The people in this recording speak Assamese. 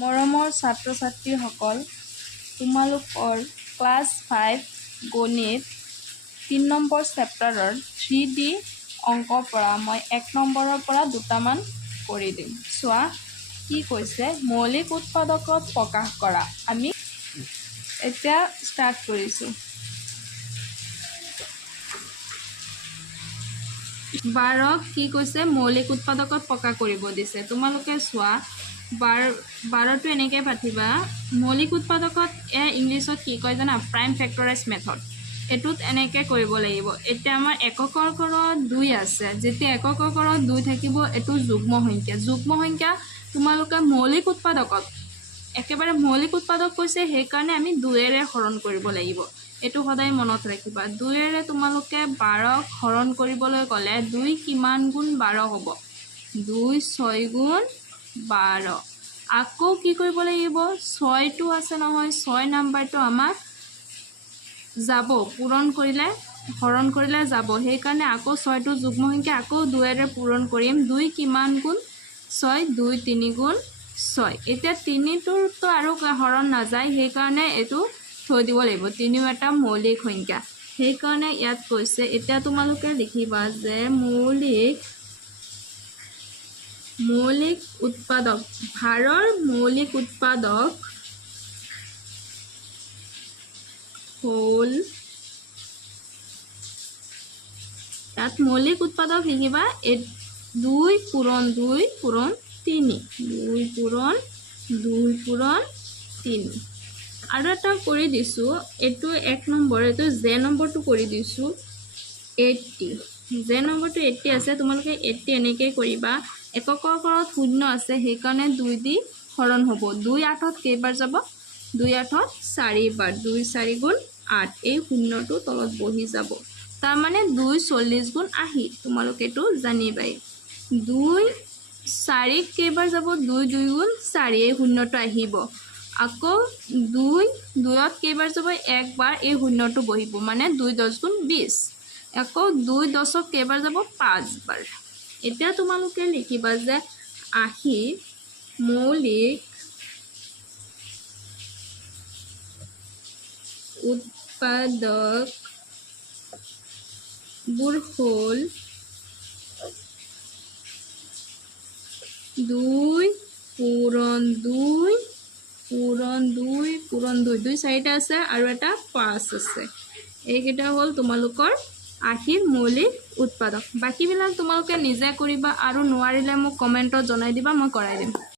মৰমৰ ছাত্ৰ ছাত্ৰীসকল, তোমালোকৰ ক্লাছ 5 গণিত 3 নম্বৰ চেপ্টাৰৰ 3D অংকৰ পৰা মই 1 নম্বৰৰ পৰা দুটামান কৰি দিম। চোৱা কি কৈছে, মৌলিক উৎপাদকত প্ৰকাশ কৰা। আমি এতিয়া ষ্টাৰ্ট কৰিছোঁ। 12ক কি কৈছে, মৌলিক উৎপাদকত প্ৰকাশ কৰিব দিছে। তোমালোকে চোৱা 12টো এনেকৈ পাতিবা। মৌলিক উৎপাদকত ইংলিছত কি কয় জানা, প্ৰাইম ফেক্টৰাইজ মেথড। এইটোত এনেকৈ কৰিব লাগিব। এতিয়া আমাৰ এককৰ ঘৰত 2 আছে। যেতিয়া এককৰ ঘৰত 2 থাকিব, এইটো যুগ্ম সংখ্যা। যুগ্ম সংখ্যা তোমালোকে মৌলিক উৎপাদকত একেবাৰে মৌলিক উৎপাদক কৈছে, সেইকাৰণে আমি 2ৰে হৰণ কৰিব লাগিব। এইটো সদায় মনত ৰাখিবা। 2ৰে তোমালোকে 12ক হৰণ কৰিবলৈ গ'লে 2 কিমান গুণ 12 হ'ব? 2 6 গুণ 12। আকৌ কি কৰিব লাগিব, 6টো আছে নহয়, 6 নাম্বাৰটো আমাক যাব, পূৰণ কৰিলে হৰণ কৰিলে যাব। সেইকাৰণে আকৌ 6টো যুগ্ম সংখ্যা, আকৌ 2ৰে পূৰণ কৰিম। 2 কিমান গুণ 6? 2 3 গুণ 6। এতিয়া 3টোতো আৰু হৰণ নাযায়, সেইকাৰণে এইটো থৈ দিব লাগিব। 3ও এটা মৌলিক সংখ্যা, সেইকাৰণে ইয়াত কৈছে। এতিয়া তোমালোকে লিখিবা যে মৌলিক উৎপাদক, ভাৰৰ মৌলিক উৎপাদক হ'ল, তাত মৌলিক উৎপাদক লিখিবা 2 পূৰণ 2 পূৰণ 3, 2 পূৰণ 2 পূৰণ 3। আৰু এটা কৰি দিছোঁ, এইটো 1 নম্বৰ, এইটো জে নম্বৰটো কৰি দিছোঁ 80। জে নম্বৰটো 80 আছে। তোমালোকে 80 এনেকৈ কৰিবা। এককৰ ঘৰত 0 আছে, সেইকাৰণে 2 দি হৰণ হ'ব। 2 8ত কেইবাৰ যাব? 2 8ত 4 বাৰ। 2 4 গুণ 8। এই 0টো তলত বহি যাব। তাৰমানে 2 40 গুণ 80। তোমালোকে এইটো জানিবাই। 2 4ক কেইবাৰ যাব? 2 2 গুণ 4। এই 0টো আহিব। আকৌ 2 2ত কেইবাৰ যাব? 1 বাৰ। এই 0টো বহিব, মানে 2 10 গুণ 20। আকৌ 2 10ক কেইবাৰ যাব? 5 বাৰ। এতিয়া তোমালোকে লিখিবা যে 80 মৌলিক উৎপাদকবোৰ হ'ল 2 পূৰণ 2 পূৰণ 2 পূৰণ 2। 2 4টা আছে আৰু এটা 5 আছে। এইকেইটা হ'ল তোমালোকৰ 80ৰ মৌলিক উৎপাদক। বাকীবিলাক তোমালোকে নিজে কৰিবা, আৰু নোৱাৰিলে মোক কমেণ্টত জনাই দিবা, মই কৰাই দিম।